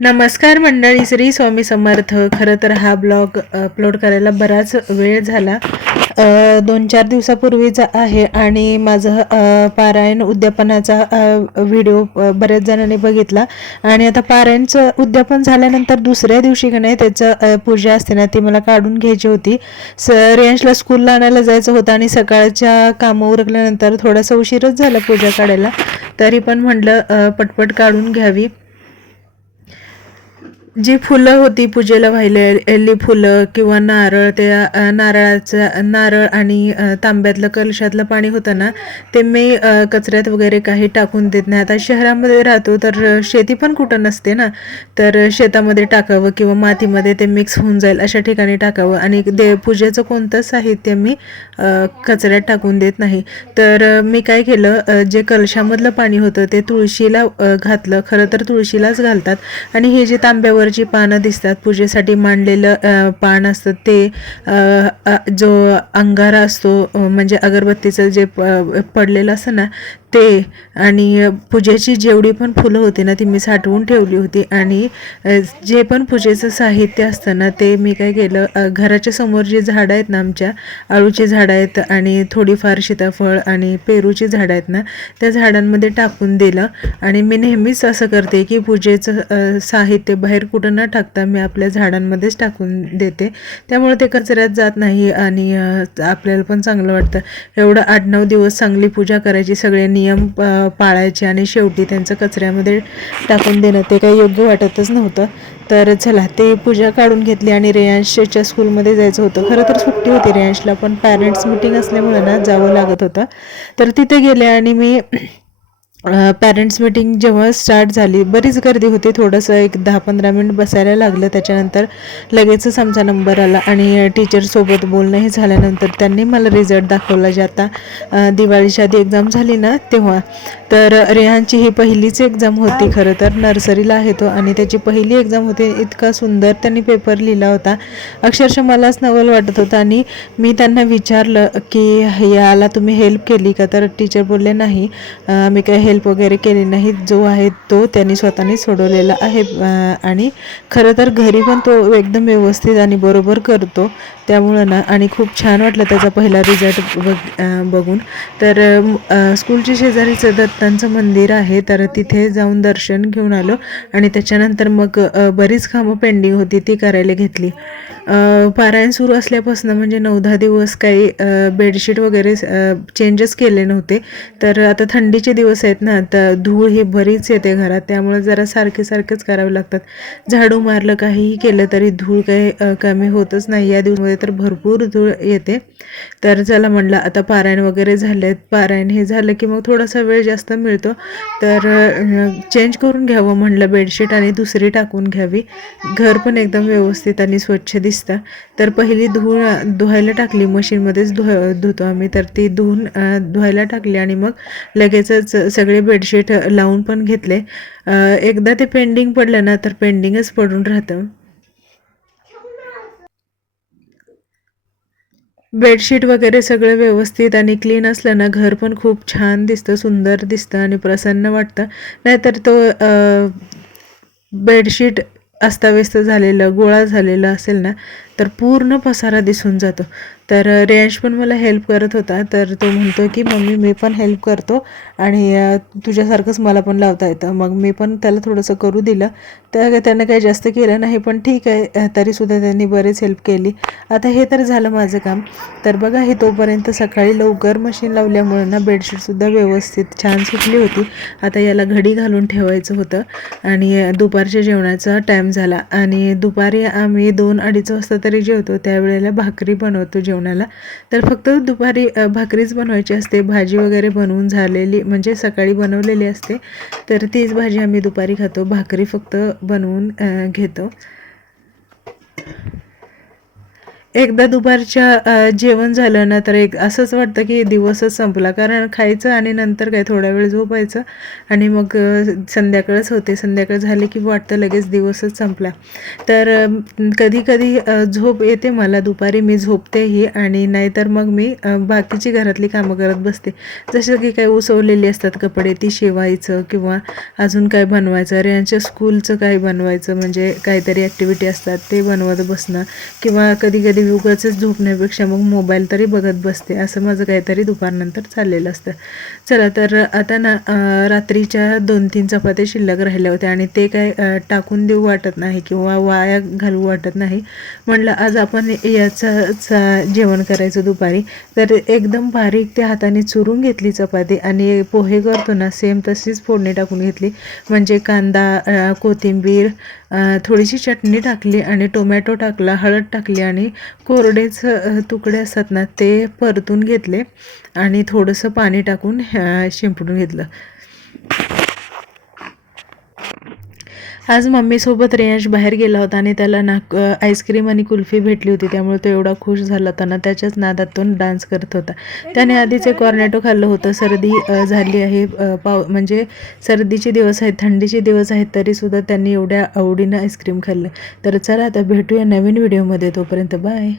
नमस्कार मंडळी, श्री स्वामी समर्थ. खरं तर हा ब्लॉग अपलोड करायला बराच वेळ झाला. 2-4 दिवसापूर्वीचा आहे आणि माझं पारायण उद्यापनाचा व्हिडिओ बऱ्याच जणांनी बघितला. आणि आता पारायणचं उद्यापन झाल्यानंतर दुसऱ्या दिवशी की नाही त्याचं पूजा असते ना, ती मला काढून घ्यायची होती. रेयांशला स्कूलला आणायला जायचं होतं आणि सकाळच्या कामं उरकल्यानंतर थोडासा उशीरच झाला पूजा काढायला. तरी पण म्हटलं पटपट काढून घ्यावी. जी फुलं होती पूजेला वाहिलेली फुलं किंवा नारळ, त्या नारळ आणि तांब्यातलं कलशातलं पाणी होतं ना, ते मी कचऱ्यात वगैरे काही टाकून देत नाही. आता शहरामध्ये राहतो तर शेती पण कुठं नसते ना, तर शेतामध्ये टाकावं किंवा मातीमध्ये ते मिक्स होऊन जाईल अशा ठिकाणी टाकावं. आणि पूजेचं कोणतंच साहित्य मी कचऱ्यात टाकून देत नाही. तर मी काय केलं, जे कलशामधलं पाणी होतं ते तुळशीला घातलं. खरं तर तुळशीलाच घालतात. आणि हे जे तांब्यावरची पानं दिसतात, पूजेसाठी मांडलेलं पान असतं ते, जो अंगारा असतो म्हणजे अगरबत्तीचं जे पडलेलं असतं ना ते, आणि पूजेची जेवढी पण फुलं होती ना ती मी साठवून ठेवली होती. आणि जे पण पूजेचं साहित्य असतं ना ते मी काय केलं, घराच्या समोर जी झाडं आहेत ना, आमच्या आळूची झाडं आहेत आणि थोडीफार सीताफळ आणि पेरूची झाडं आहेत ना, त्या झाडांमध्ये टाकून दिलं. आणि मी नेहमीच असं करते की पूजेचं साहित्य बाहेर कुठं न टाकता मी आपल्या झाडांमध्येच टाकून देते. त्यामुळे ते कचऱ्यात जात नाही आणि आपल्याला पण चांगलं वाटतं. एवढं 8-9 दिवस चांगली पूजा करायची, सगळे नियम पाळायचे आणि शेवटी त्यांचं कचऱ्यामध्ये टाकून देणं ते काही योग्य वाटतच नव्हतं. तर चला, ते पूजा काढून घेतली आणि रेयांशच्या स्कूलमध्ये जायचं होतं. खरं तर सुट्टी होती रेयांशला, पण पॅरेंट्स मीटिंग असल्यामुळे ना जावं लागत होतं. तर तिथे गेले आणि मी पॅरेंट्स मीटिंग जेव्हा स्टार्ट झाली, बरीच गर्दी होती. थोडंसं एक 10-15 मिनिट बसायला लागलं. त्याच्यानंतर लगेचच आमचा नंबर आला आणि टीचरसोबत बोलणंही झाल्यानंतर त्यांनी मला रिझल्ट दाखवला, जे आता दिवाळीच्या आधी एक्झाम झाली ना तेव्हा. तर रेहानची ही पहिलीच एक्झाम होती. खरं तर नर्सरीला आहे तो आणि त्याची पहिली एक्झाम होती. इतका सुंदर त्यांनी पेपर लिहिला होता, अक्षरशः मलाच नवल वाटत होतं. आणि मी त्यांना विचारलं की याला तुम्ही हेल्प केली का, तर टीचर बोलले नाही, मी काही हेल्प वगैरे केली नाही, जो आहे तो त्यांनी स्वतःने सोडवलेला आहे. आणि खरं तर घरी पण तो एकदम व्यवस्थित आणि बरोबर करतो. त्यामुळं ना, आणि खूप छान वाटलं त्याचा पहिला रिझल्ट बघून. तर स्कूलच्या शेजारीचं दत्तांचं मंदिर आहे, तर तिथे जाऊन दर्शन घेऊन आलो. आणि त्याच्यानंतर मग बरीच कामं पेंडिंग होती ती करायला घेतली. पारायण सुरू असल्यापासून म्हणजे 9-10 दिवस काही बेडशीट वगैरे चेंजच केले नव्हते. तर आता थंडीचे दिवस आहेत ना, तर धूळ ही बरीच येते घरात, त्यामुळे जरा सारखेच करावे लागतात. झाडू मारलं, काहीही केलं तरी धूळ काही कमी होतच नाही. या दिवसामध्ये तर भरपूर धूळ येते. तर चला म्हटलं, आता पारायण वगैरे झाले, पारायण हे झालं की मग थोडासा वेळ जास्त मिळतो, तर चेंज करून घ्यावं म्हटलं बेडशीट आणि दुसरी टाकून घ्यावी. घर पण एकदम व्यवस्थित आणि स्वच्छ दिसतं. तर पहिली धुवायला टाकली, मशीनमध्येच धुतो आम्ही, तर ती धुवायला टाकली आणि मग लगेचच सगळे बेडशीट लावून पण घेतले. एकदा ते पेंडिंग पडलं ना तर पेंडिंगच पडून राहतं. बेडशीट वगैरे सगळं व्यवस्थित आणि क्लीन असलं ना, घर पण खूप छान दिसतं, सुंदर दिसतं आणि प्रसन्न वाटतं. नाहीतर तो बेडशीट अस्ताव्यस्त झालेलं, गोळा झालेलं असेल ना, तर पूर्ण पसारा दिसून जातो. तर रेयांश पण मला हेल्प करत होता, तर तो म्हणतो की मम्मी मी पण हेल्प करतो आणि तुझ्यासारखंच मला पण लावता येतं. मग मी पण त्याला थोडंसं करू दिलं. तर त्यानं काही जास्त केलं नाही, पण ठीक आहे, तरीसुद्धा त्यांनी बरेच हेल्प केली. आता हे तर झालं माझं काम. तर बघा, हे तोपर्यंत सकाळी लवकर मशीन लावल्यामुळे ना बेडशीटसुद्धा व्यवस्थित छान सुटली होती. आता याला घडी घालून ठेवायचं होतं आणि दुपारच्या जेवणाचा टाईम झाला. आणि दुपारी आम्ही 2-2:30 वाजता तरी जेवतो, त्यावेळेला भाकरी बनवतो जेवणाला. तर फक्त दुपारी भाकरीच बनवायची असते, भाजी वगैरे बनवून झालेली म्हणजे सकाळी बनवलेली असते, तर तीच भाजी आम्ही दुपारी खातो, भाकरी फक्त बनवून घेतो. एकदा दुपारच्या जेवण झालं ना तर एक असंच वाटतं की दिवसच संपला, कारण खायचं आणि नंतर काय थोडा वेळ झोपायचं आणि मग संध्याकाळच होते. संध्याकाळ झाली की वाटतं लगेच दिवसच संपला. तर कधी कधी झोप येते मला दुपारी, मी झोपतेही आणि नाहीतर मग मी बाकीची घरातली कामं करत बसते. जसं की काही उसवलेली असतात कपडे ती शिवायचं किंवा अजून काय बनवायचं, यांच्या स्कूलचं काही बनवायचं, म्हणजे काहीतरी ॲक्टिव्हिटी असतात ते बनवत बसणं किंवा कधी कधी उगाचच झोपण्यापेक्षा मग मोबाईल तरी बघत बसते. असं माझं काहीतरी दुपारनंतर चाललेलं असतं. चला तर आता ना रात्रीच्या 2-3 चपात्या शिल्लक राहिल्या होत्या आणि ते काय टाकून देऊ वाटत नाही किंवा वाया घालू वाटत नाही. म्हटलं आज आपण याचंच जेवण करायचं दुपारी. तर एकदम बारीक त्या हाताने चुरून घेतली चपाती आणि पोहे करतो ना सेम तशीच फोडणी टाकून घेतली. म्हणजे कांदा, कोथिंबीर, थोडीशी चटणी टाकली आणि टोमॅटो टाकला, हळद टाकली आणि कोरडेच तुकडे असतात ना ते परतून घेतले आणि थोडंसं पाणी टाकून शिंपडून घेतलं. आज मम्मीसोबत रेयांश बाहेर गेला होता आणि त्याला ना आईस्क्रीम आणि कुल्फी भेटली होती, त्यामुळे तो एवढा खुश झाला होता ना, त्याच्याच नादातून डान्स करत होता. त्याने आधीच एक कॉर्नेटो खाल्लं होतं. सर्दी झाली आहे, म्हणजे सर्दीचे दिवस आहेत, थंडीचे दिवस आहेत, तरीसुद्धा त्यांनी एवढ्या आवडीनं आईस्क्रीम खाल्लं. तर चला आता भेटूया नवीन व्हिडिओमध्ये, तोपर्यंत बाय.